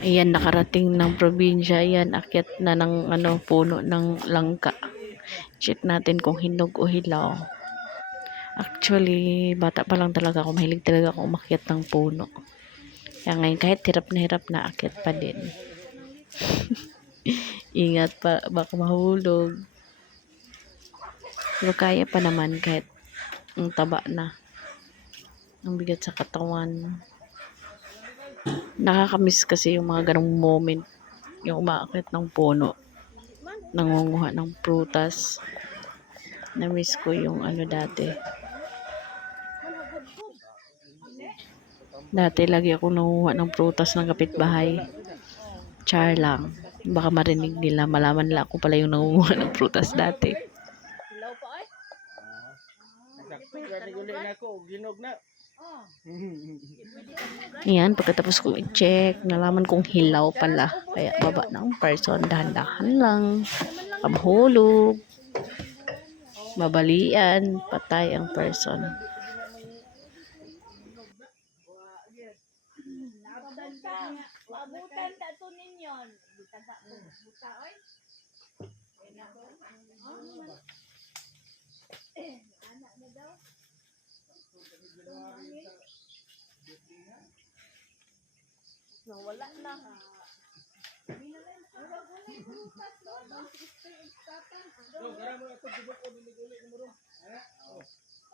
Ayan, nakarating ng probinsya. Ayan, akyat na ng puno ng langka. Check natin kung hinog o hilaw. Actually, bata pa lang talaga ako. Mahilig talaga ako umakyat ng puno. Kaya ngayon, kahit hirap na akyat pa din. Ingat pa, baka mahulog. Pero kaya pa naman kahit ang taba na. Ang bigat sa katawan. Nakakamiss kasi yung mga ganong moment. Yung umaakyat ng puno. Nangunguha ng prutas. Na-miss ko yung dati. Dati lagi ako nangunguha ng prutas ng kapitbahay. Char lang. Baka marinig nila, malaman nila ako pala yung nangunguha ng prutas dati. Ayan, pagkatapos kong i-check, nalaman kong hilaw pala. Kaya baba ng person, dahan-dahan lang. Pamahulog. Mabalian, patay ang person. Abutan ta to ninyon. Bitata ko buta oy. Anak na daw. No, wala na.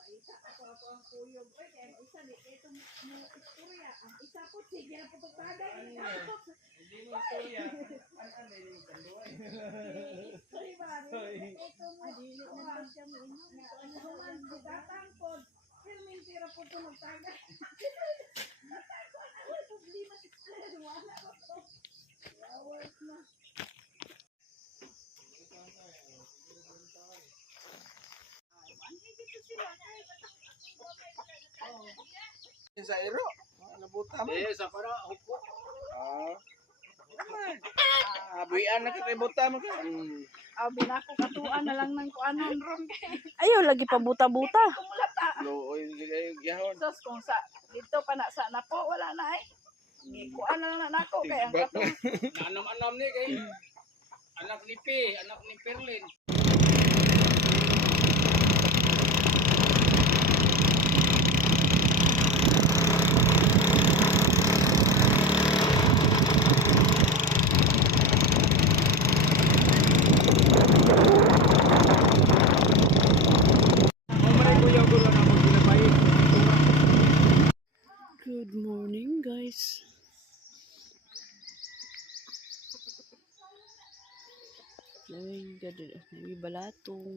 Paita ako ang kuyog. Oy, kaya isa ni itong istorya. Ang isa po sige na pagpagtagay. Hindi mo istorya. Ano yung kanduay? Sorry ba? Ito mo. Adili na siya mo ino. Ano man bugatang pod. Filmin tira po to magtagay. Natako na ang problema sa wala ko to. Hours na. Sa iro, nabuta mo. Eh, sa para huko. Abuyan na kay buta mo ka. Abi na ako katuan na lang ng kuanon ron. Ayaw lagi pa buta-buta. Kumulata. Looy gihon. Sos kung sa dito pa na sa napo wala na ay. Kuan na lang na nako kay ang katuan. Nanam-anam ni kay anak ni P, anak ni Perlin. Good morning, guys. May balatong.